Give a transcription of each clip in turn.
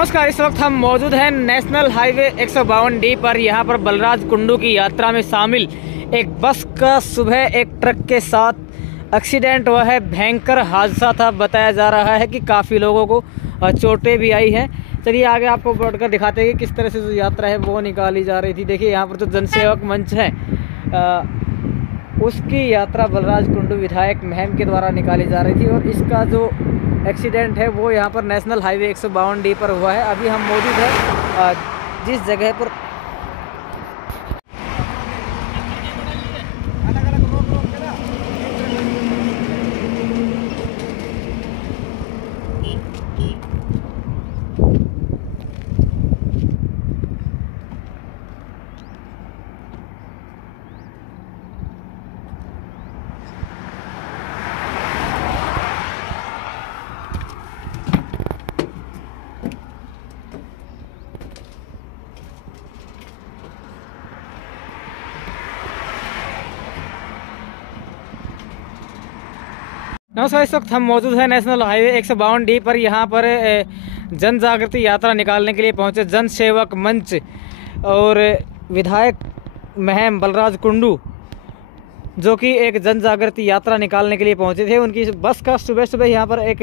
नमस्कार। इस वक्त हम मौजूद हैं नेशनल हाईवे 152D पर। यहाँ पर बलराज कुंडू की यात्रा में शामिल एक बस का सुबह एक ट्रक के साथ एक्सीडेंट हुआ है। भयंकर हादसा था। बताया जा रहा है कि काफ़ी लोगों को चोटें भी आई हैं। चलिए आगे आपको बढ़कर दिखाते हैं कि किस तरह से जो यात्रा है वो निकाली जा रही थी। देखिए यहाँ पर जो जनसेवक मंच है उसकी यात्रा बलराज कुंडू विधायक महम के द्वारा निकाली जा रही थी और इसका जो एक्सीडेंट है वो यहाँ पर नेशनल हाईवे 152D पर हुआ है। अभी हम मौजूद हैं जिस जगह पर नमस्कार। इस वक्त हम मौजूद हैं नेशनल हाईवे 152D पर। यहाँ पर जन जागृति यात्रा निकालने के लिए पहुँचे जन सेवक मंच और विधायक महम बलराज कुंडू, जो कि एक जन जागृति यात्रा निकालने के लिए पहुँचे थे। उनकी बस का सुबह सुबह यहाँ पर एक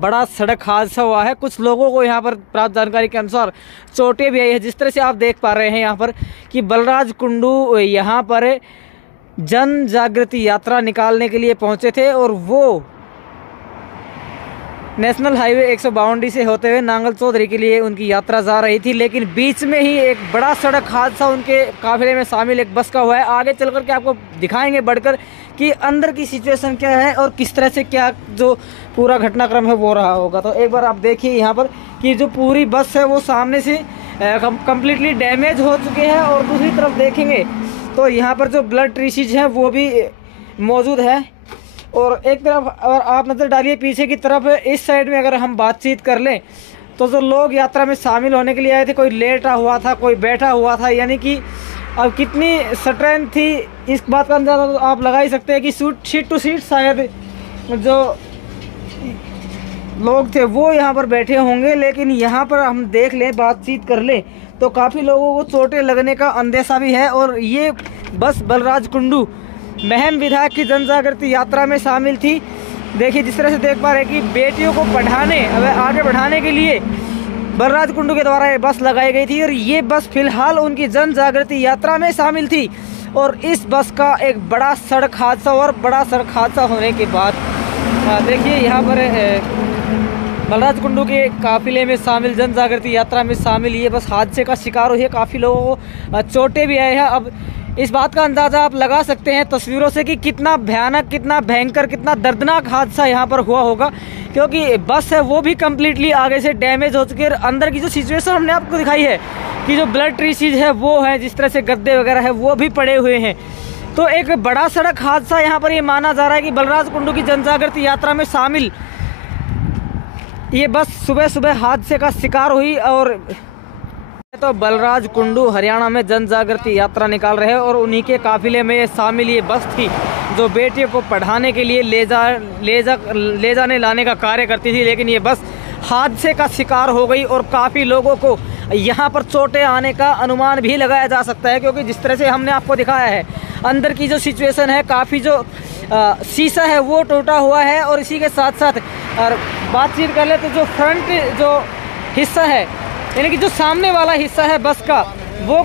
बड़ा सड़क हादसा हुआ है। कुछ लोगों को यहाँ पर प्राप्त जानकारी के अनुसार चोटें भी आई है। जिस तरह से आप देख पा रहे हैं यहाँ पर कि बलराज कुंडू यहाँ पर जन जागृति यात्रा निकालने के लिए पहुंचे थे और वो नेशनल हाईवे 152D से होते हुए नांगल चौधरी के लिए उनकी यात्रा जा रही थी, लेकिन बीच में ही एक बड़ा सड़क हादसा उनके काफिले में शामिल एक बस का हुआ है। आगे चल कर के आपको दिखाएंगे बढ़कर कि अंदर की सिचुएशन क्या है और किस तरह से क्या जो पूरा घटनाक्रम है वो रहा होगा। तो एक बार आप देखिए यहाँ पर कि जो पूरी बस है वो सामने से कम्प्लीटली डैमेज हो चुकी है और दूसरी तरफ देखेंगे तो यहाँ पर जो ब्लड ट्रीसीज हैं वो भी मौजूद है। और एक तरफ अगर आप नज़र डालिए पीछे की तरफ, इस साइड में अगर हम बातचीत कर लें तो जो लोग यात्रा में शामिल होने के लिए आए थे, कोई लेटा हुआ था, कोई बैठा हुआ था। यानी कि अब कितनी स्ट्रेंथ थी इस बात का अंदाज़ा तो आप लगा ही सकते हैं कि सीट टू सीट शायद जो लोग थे वो यहाँ पर बैठे होंगे। लेकिन यहाँ पर हम देख लें, बातचीत कर लें तो काफ़ी लोगों को चोटें लगने का अंदेशा भी है। और ये बस बलराज कुंडू महम विधायक की जन जागृति यात्रा में शामिल थी। देखिए जिस तरह से देख पा रहे हैं कि बेटियों को पढ़ाने आगे बढ़ाने के लिए बलराज कुंडू के द्वारा ये बस लगाई गई थी और ये बस फिलहाल उनकी जन जागृति यात्रा में शामिल थी। और इस बस का एक बड़ा सड़क हादसा और बड़ा सड़क हादसा होने के बाद देखिए यहाँ पर बलराज कुंडू के काफिले में शामिल जन जागृति यात्रा में शामिल ये बस हादसे का शिकार हुई है। काफ़ी लोगों को चोटें भी आई हैं। अब इस बात का अंदाज़ा आप लगा सकते हैं तस्वीरों से कि कितना भयानक, कितना भयंकर, कितना दर्दनाक हादसा यहाँ पर हुआ होगा, क्योंकि बस है वो भी कम्प्लीटली आगे से डैमेज हो चुकी है। अंदर की जो सिचुएशन हमने आपको दिखाई है कि जो ब्लड ट्रीसीज है वो है, जिस तरह से गद्दे वगैरह है वो भी पड़े हुए हैं। तो एक बड़ा सड़क हादसा यहाँ पर ये माना जा रहा है कि बलराज कुंडू की जन जागृति यात्रा में शामिल ये बस सुबह सुबह हादसे का शिकार हुई। और तो बलराज कुंडू हरियाणा में जन जागृति यात्रा निकाल रहे हैं और उन्हीं के काफिले में शामिल ये बस थी जो बेटियों को पढ़ाने के लिए ले जाने लाने का कार्य करती थी। लेकिन ये बस हादसे का शिकार हो गई और काफ़ी लोगों को यहाँ पर चोटें आने का अनुमान भी लगाया जा सकता है, क्योंकि जिस तरह से हमने आपको दिखाया है अंदर की जो सिचुएशन है, काफ़ी जो शीशा है वो टूटा हुआ है। और इसी के साथ साथ और बातचीत कर ले तो जो फ्रंट जो हिस्सा है, यानी कि जो सामने वाला हिस्सा है बस का, वो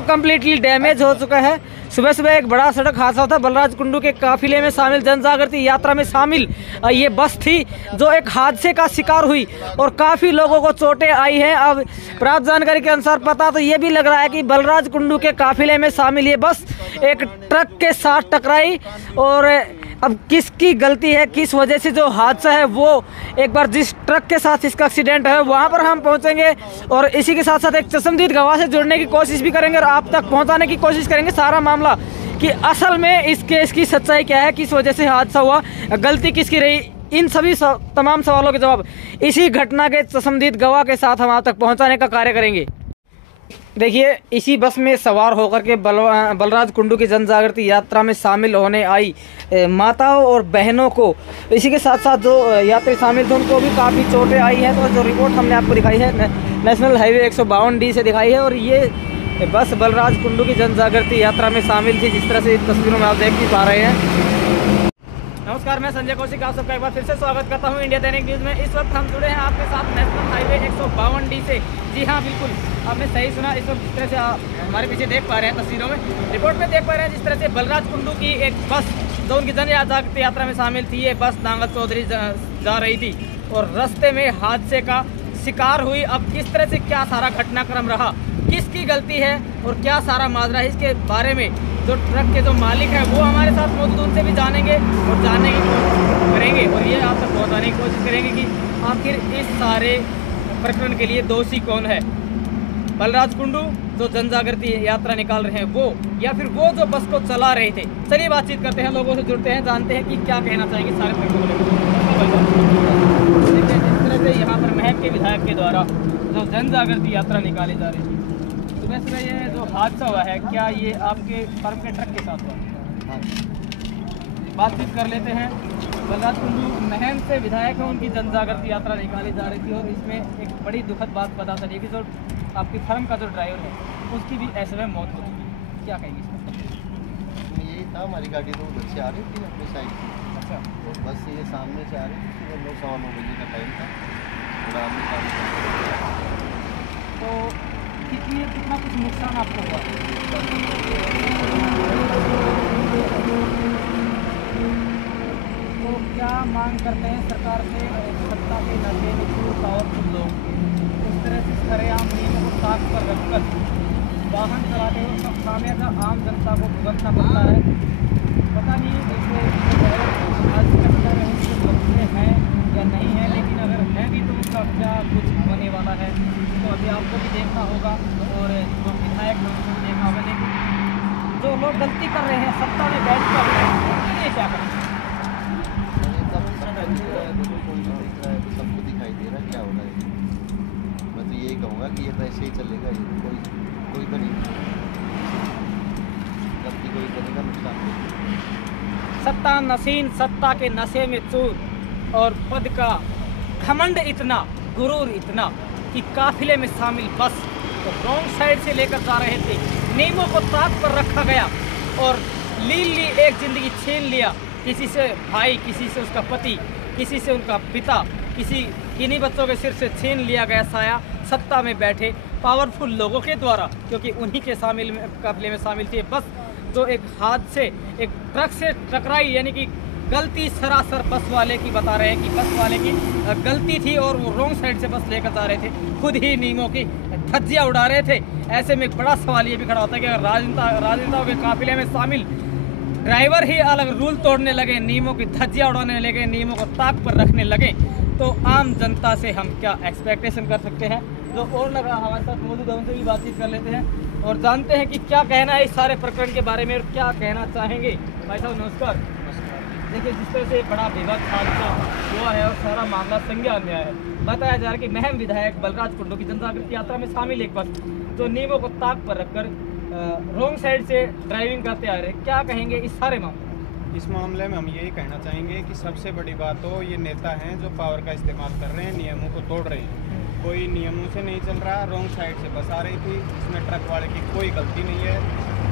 कम्प्लीटली डैमेज हो चुका है। सुबह सुबह एक बड़ा सड़क हादसा था। बलराज कुंडू के काफिले में शामिल जन जागृति यात्रा में शामिल ये बस थी जो एक हादसे का शिकार हुई और काफ़ी लोगों को चोटें आई हैं। अब प्राप्त जानकारी के अनुसार पता तो ये भी लग रहा है कि बलराज कुंडू के काफिले में शामिल ये बस एक ट्रक के साथ टकराई और अब किसकी गलती है, किस वजह से जो हादसा है वो एक बार जिस ट्रक के साथ इसका एक्सीडेंट है वहाँ पर हम पहुँचेंगे और इसी के साथ साथ एक चश्मदीद गवाह से जुड़ने की कोशिश भी करेंगे और आप तक पहुँचाने की कोशिश करेंगे सारा मामला कि असल में इस केस की सच्चाई क्या है, किस वजह से हादसा हुआ, गलती किसकी रही। इन सभी तमाम सवालों के जवाब इसी घटना के चश्मदीद गवाह के साथ हम आप तक पहुँचाने का कार्य करेंगे। देखिए, इसी बस में सवार होकर के बलराज कुंडू की जन जागृति यात्रा में शामिल होने आई माताओं और बहनों को, इसी के साथ साथ जो यात्री शामिल थे उनको भी काफ़ी चोटें आई हैं। तो जो रिपोर्ट हमने आपको दिखाई है नेशनल हाईवे 152D से दिखाई है, और ये बस बलराज कुंडू की जन जागृति यात्रा में शामिल थी, जिस तरह से तस्वीरों में आप देख भी पा रहे हैं। नमस्कार, मैं संजय कौशिक आप सबका एक बार फिर से स्वागत करता हूं इंडिया दैनिक न्यूज़ में। इस वक्त हम जुड़े हैं आपके साथ नेशनल हाईवे 152D से। जी हाँ, बिल्कुल आपने सही सुना। इस वक्त जिस तरह से आप हमारे पीछे देख पा रहे हैं तस्वीरों में, रिपोर्ट में देख पा रहे हैं, जिस तरह से बलराज कुंडू की एक बस जो उनकी जन जागृति यात्रा में शामिल थी, ये बस नांगल चौधरी जा रही थी और रास्ते में हादसे का शिकार हुई। अब किस तरह से क्या सारा घटनाक्रम रहा, किसकी गलती है और क्या सारा माजरा है, इसके बारे में जो ट्रक के जो मालिक है वो हमारे साथ मौजूद, उनसे भी जानेंगे और जानने की कोशिश करेंगे और ये आप तक पहुँचाने की कोशिश करेंगे कि आखिर इस सारे प्रकरण के लिए दोषी कौन है। बलराज कुंडू जो जन जागृति यात्रा निकाल रहे हैं वो, या फिर वो जो बस को चला रहे थे। चलिए बातचीत करते हैं, लोगों से जुड़ते हैं, जानते हैं कि क्या कहना चाहेंगे सारे प्रकरण को लेकर। जिस तरह से यहाँ पर महक के विधायक के द्वारा जो जन जागृति यात्रा निकाली जा रही थी, सुबह सुबह ये जो हादसा हुआ है, क्या ये आपके फर्म के ट्रक के साथ हुआ? हाँ। बातचीत कर लेते हैं। बलराज कुंडू महम से विधायक है, उनकी जन जागृति यात्रा निकाली जा रही थी और इसमें एक बड़ी दुखद बात पता चली कि जो आपकी फर्म का जो ड्राइवर है उसकी भी ऐसे में मौत हो चुकी। क्या कहेंगे इसमें? यही था, हमारी गाड़ी तो उधर से आ रही थी अपनी साइड से। अच्छा। और बस ये सामने से आ रही थी, 9:15 बजे का टाइम था। तो कितना कुछ नुकसान आपको हुआ? तो क्या मांग करते हैं सरकार से? सत्ता के नशे में पावरफुल लोग उस तरह से सरेआम नियमों को ताक पर रखकर वाहन चलाते हैं, उसका खामियाजा आम जनता को भुगतना पड़ता है। पता नहीं जैसे आज का पता नहीं उनके बच्चे हैं या नहीं है, लेकिन अगर है भी तो उसका क्या कुछ होने वाला है, तो अभी आपको भी देखना होगा और जो विधायक है उनको भी देखना होगा। लेकिन जो लोग गलती कर रहे हैं सत्ता में बैठ कर, ये क्या करें? सबको दिखाई दे रहा है क्या हो रहा है। मैं तो यही कहूँगा कि ये तो ऐसे ही चलेगा, ये कोई तो नहीं, गलती कोई करेगा, नुकसान। सत्ता नसीन, सत्ता के नशे में चूर और पद का घमंड इतना, गुरूर इतना कि काफिले में शामिल बस तो रॉन्ग साइड से लेकर जा रहे थे, नियमों को ताक पर रखा गया और ली एक ज़िंदगी छीन लिया। किसी से भाई, किसी से उसका पति, किसी से उनका पिता, किन्हीं बच्चों के सिर से छीन लिया गया साया सत्ता में बैठे पावरफुल लोगों के द्वारा, क्योंकि उन्हीं के काफिले में शामिल थी बस जो एक हादसे एक ट्रक से टकराई, यानी कि गलती सरासर बस वाले की बता रहे हैं कि बस वाले की गलती थी और वो रॉन्ग साइड से बस लेकर जा रहे थे, खुद ही नियमों की धज्जियाँ उड़ा रहे थे। ऐसे में एक बड़ा सवाल ये भी खड़ा होता है कि अगर राजनेताओं के काफिले में शामिल ड्राइवर ही अलग रूल तोड़ने लगे, नियमों की धज्जियाँ उड़ाने लगे, नियमों को ताक पर रखने लगे, तो आम जनता से हम क्या एक्सपेक्टेशन कर सकते हैं। जो और लगा हमारे साथ मौजूद है, उनसे भी बातचीत कर लेते हैं और जानते हैं कि क्या कहना है इस सारे प्रकरण के बारे में और क्या कहना चाहेंगे। भाई साहब नमस्कार। देखिए, जिस तरह से बड़ा विवाद हादसा हुआ है और सारा मामला संज्ञान में आया है, बताया जा रहा है कि महम विधायक बलराज कुंडू की जन जागृति यात्रा में शामिल एक बस जो नियमों को ताक पर रखकर रॉन्ग साइड से ड्राइविंग करते आ रहे हैं। क्या कहेंगे इस सारे मामले? इस मामले में हम यही कहना चाहेंगे कि सबसे बड़ी बात तो ये नेता हैं जो पावर का इस्तेमाल कर रहे हैं, नियमों को तोड़ रहे हैं। कोई नियमों से नहीं चल रहा, रॉन्ग साइड से बस आ रही थी, इसमें ट्रक वाले की कोई गलती नहीं है।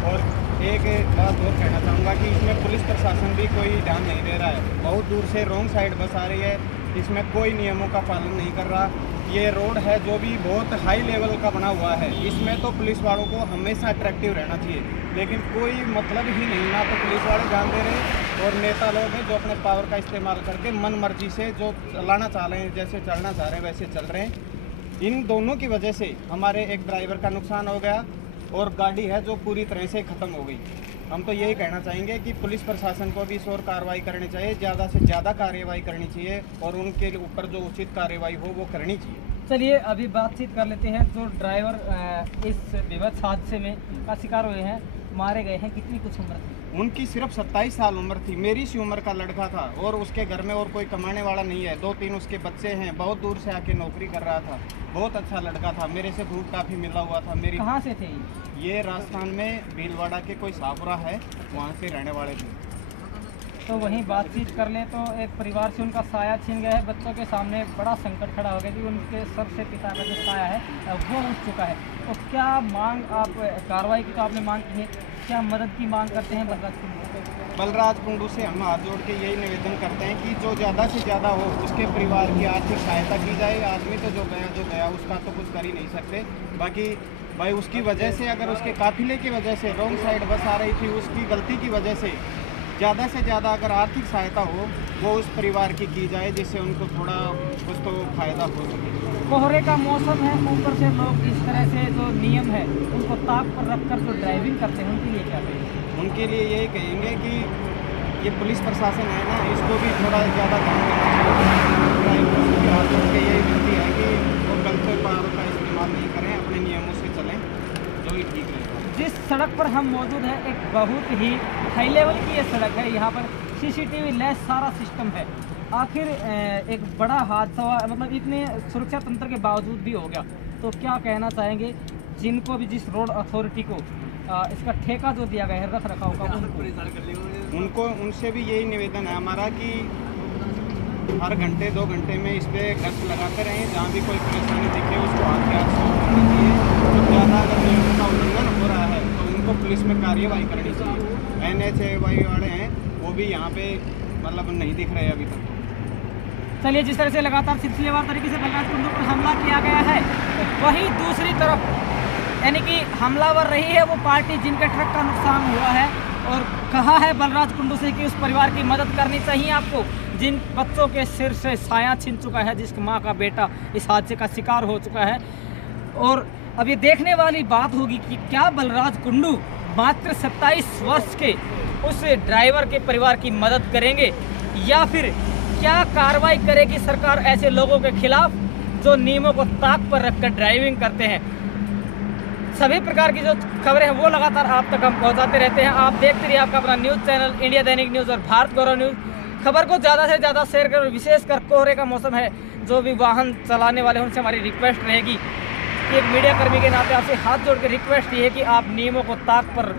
और एक बात और कहना चाहूँगा कि इसमें पुलिस प्रशासन भी कोई ध्यान नहीं दे रहा है। बहुत दूर से रॉन्ग साइड बस आ रही है, इसमें कोई नियमों का पालन नहीं कर रहा। ये रोड है जो भी बहुत हाई लेवल का बना हुआ है, इसमें तो पुलिस वालों को हमेशा अट्रैक्टिव रहना चाहिए, लेकिन कोई मतलब ही नहीं, ना तो पुलिस वाले ध्यान दे रहे और नेता लोग हैं जो अपने पावर का इस्तेमाल करके मन मर्जी से जो चलाना चाह रहे हैं, जैसे चलना चाह रहे हैं वैसे चल रहे हैं। इन दोनों की वजह से हमारे एक ड्राइवर का नुकसान हो गया और गाड़ी है जो पूरी तरह से ख़त्म हो गई। हम तो यही कहना चाहेंगे कि पुलिस प्रशासन को भी इस और कार्रवाई करनी चाहिए, ज़्यादा से ज़्यादा कार्रवाई करनी चाहिए और उनके ऊपर जो उचित कार्रवाई हो वो करनी चाहिए। चलिए अभी बातचीत कर लेते हैं। जो ड्राइवर इस विवश हादसे में का शिकार हुए हैं मारे गए हैं, कितनी कुछ उम्र थी? उनकी सिर्फ 27 साल उम्र थी। मेरी सी उम्र का लड़का था और उसके घर में और कोई कमाने वाला नहीं है। 2-3 उसके बच्चे हैं। बहुत दूर से आके नौकरी कर रहा था। बहुत अच्छा लड़का था, मेरे से दूर काफ़ी मिला हुआ था। मेरी कहाँ से थे ये राजस्थान में भीलवाड़ा के कोई शाहपुरा है, वहाँ से रहने वाले थे। तो वहीं बातचीत कर ले तो एक परिवार से उनका साया छीन गया है। बच्चों के सामने बड़ा संकट खड़ा हो गया कि उनके सर से पिता का जो साया है वो उठ चुका है। तो क्या मांग, आप कार्रवाई की तो आपने मांग की है, क्या मदद की मांग करते हैं बलराज कुंडू? बलराज कुंडू से हम हाथ जोड़ के यही निवेदन करते हैं कि जो ज़्यादा से ज़्यादा हो उसके परिवार की आर्थिक सहायता की जाए। आदमी तो जो गया उसका तो कुछ कर ही नहीं सकते। बाकी भाई उसकी वजह से, अगर उसके काफिले की वजह से रॉन्ग साइड बस आ रही थी, उसकी गलती की वजह से ज़्यादा से ज़्यादा अगर आर्थिक सहायता हो वो उस परिवार की जाए, जिससे उनको थोड़ा कुछ तो फायदा हो सके। कोहरे का मौसम है, ऊपर से लोग इस तरह से जो नियम है उनको ताक पर रखकर जो ड्राइविंग करते हैं उनके लिए क्या कहेंगे? उनके लिए यही कहेंगे कि ये पुलिस प्रशासन है ना, इसको भी थोड़ा ज़्यादा ध्यान देना चाहिए। ड्राइवर्स की हाथ जोड़ के यही विनती है कि वो गलत पावर का इस्तेमाल नहीं करें, अपने नियमों से चलें, जो ही ठीक रहेगा। जिस सड़क पर हम मौजूद हैं एक बहुत ही हाई लेवल की ये सड़क है। यहाँ पर CCTV लैस सारा सिस्टम है। आखिर एक बड़ा हादसा हुआ, मतलब इतने सुरक्षा तंत्र के बावजूद भी हो गया। तो क्या कहना चाहेंगे जिनको भी, जिस रोड अथॉरिटी को इसका ठेका जो दिया गया है रख रखाव का, उनको उनसे भी यही निवेदन है हमारा कि हर घंटे 2 घंटे में इस पर गश्त लगाते रहें। जहाँ भी कोई परेशानी दिखे उसको हाथ के हाथ सॉल्व करना चाहिए। तो ज़्यादा अगर नियमों का उल्लंघन हो रहा है तो उनको पुलिस में कार्यवाही करनी चाहिए। NHAY वाले हैं वो भी यहाँ पे मतलब नहीं दिख रहे अभी तक। चलिए, जिस तरह से लगातार सिलसिलेवार तरीके से बलराज कुंडू पर हमला किया गया है, वहीं दूसरी तरफ यानी कि हमलावर रही है वो पार्टी जिनके ट्रक का नुकसान हुआ है, और कहा है बलराज कुंडू से कि उस परिवार की मदद करनी चाहिए आपको, जिन बच्चों के सिर से साया छिन चुका है, जिसकी माँ का बेटा इस हादसे का शिकार हो चुका है। और अब ये देखने वाली बात होगी कि क्या बलराज कुंडू मात्र 27 वर्ष के उस ड्राइवर के परिवार की मदद करेंगे, या फिर क्या कार्रवाई करेगी सरकार ऐसे लोगों के खिलाफ जो नियमों को ताक पर रखकर ड्राइविंग करते हैं। सभी प्रकार की जो खबरें हैं वो लगातार आप तक हम पहुंचाते रहते हैं। आप देखते रहिए आपका अपना न्यूज़ चैनल इंडिया दैनिक न्यूज़ और भारत गौरव न्यूज़। खबर को ज़्यादा से ज़्यादा शेयर करो, विशेषकर कोहरे का मौसम है, जो भी वाहन चलाने वाले हैं उनसे हमारी रिक्वेस्ट रहेगी कि एक मीडिया कर्मी के नाते आपसे हाथ जोड़ के रिक्वेस्ट ये है कि आप नियमों को ताक पर